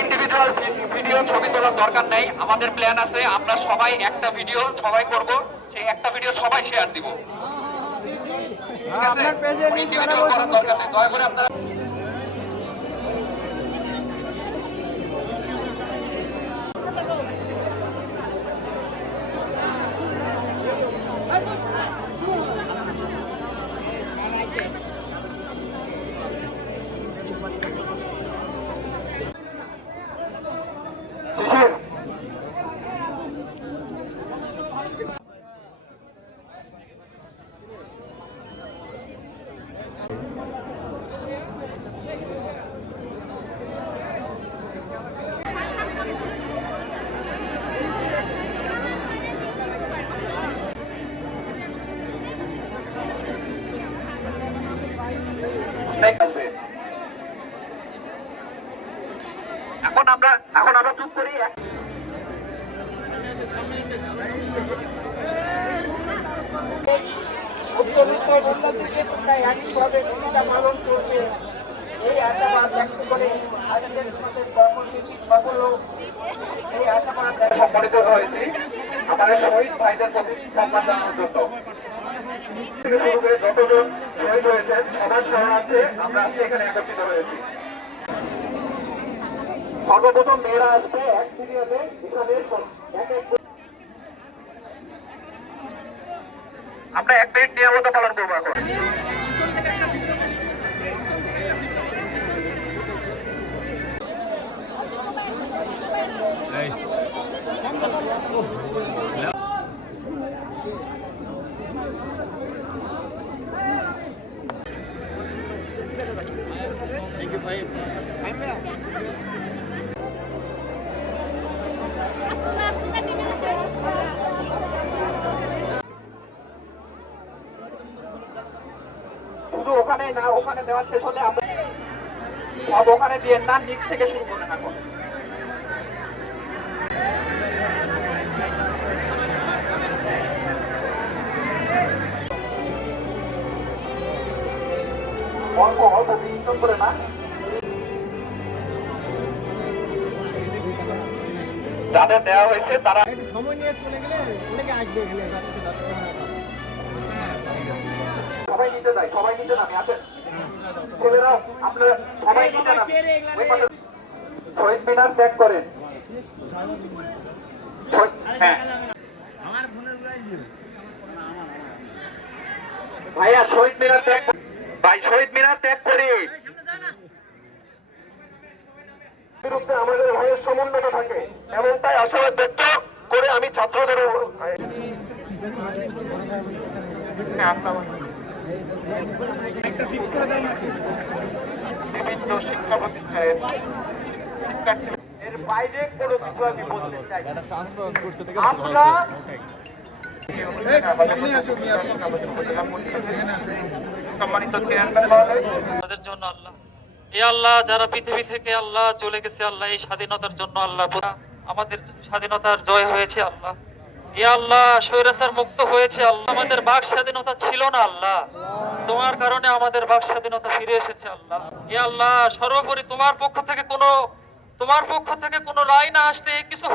Individual video, ছবি তোলার দরকার নেই। আমাদের প্ল্যান আছে, আমরা সবাই একটা ভিডিও সবাই করব। সেই একটা ভিডিও সবাই শেয়ার দিব। দয়া করে আপনারা শিশির এখন আমরা এখন আমরা চুপ করি। উচ্চবিত্ত উন্নতিকে তোমরা একইভাবে ভূমিকা পালন করবে। এই আশাবাদ ব্যক্ত করে আজকের আমাদের কর্মসূচি সফল এই আশাবাদ সম্মানিত হয়েছি। আমাদের শহীদ ভাইদের প্রতি সম্মান জানানোর জন্য। আমরা এখানে একত্রিত হয়েছি। সর্বপ্রথম মেয়েরা আসবে এক ভিডিওতে এখানে এক এক আমরা এক মিনিট নিরাপত্তা পালন করব এখন শুধু ওখানে না, ওখানে দেওয়া শেষ হলে আমরা সব ওখানে দিয়ে না নিচ থেকে শুরু করেন এখন অল্প অল্প করে না যাদের দেওয়া হয়েছে তারা সময় নিয়ে চলে গেলে অনেকে আসবে সবাই নিতে যায় সবাই নিতে নামে আসেন। আপনারা সবাই নিতে নামে। শহীদ মিনার ত্যাগ করেন। হ্যাঁ। ভাইয়া শহীদ মিনার ত্যাগ কর- ভাই শহীদ মিনার ত্যাগ করে। বিরুদ্ধে আমাদের ভাইয়ের সমন্বয় থাকে। এমনটাই আশাবাদ ব্যক্ত করে আমি ছাত্রদের বিভিন্ন শিক্ষা শিক্ষার্থী এর বাইরে কোনো কিছু আমি বলতে চাই আমরা তাদের জন্য আল্লাহ। এ আল্লাহ যারা পৃথিবী থেকে আল্লাহ চলে গেছে, আল্লাহ এই স্বাধীনতার জন্য আল্লাহ আমাদের স্বাধীনতার জয় হয়েছে আল্লাহ। এ আল্লাহ স্বৈরাচার মুক্ত হয়েছে আল্লাহ। আমাদের বাক স্বাধীনতা ছিল না আল্লাহ। তোমার কারণে আমাদের বাক স্বাধীনতা ফিরে এসেছে আল্লাহ। এ আল্লাহ, সর্বোপরি তোমার পক্ষ থেকে কোনো তোমার পক্ষ থেকে কোনো রায় না আসতে কিছু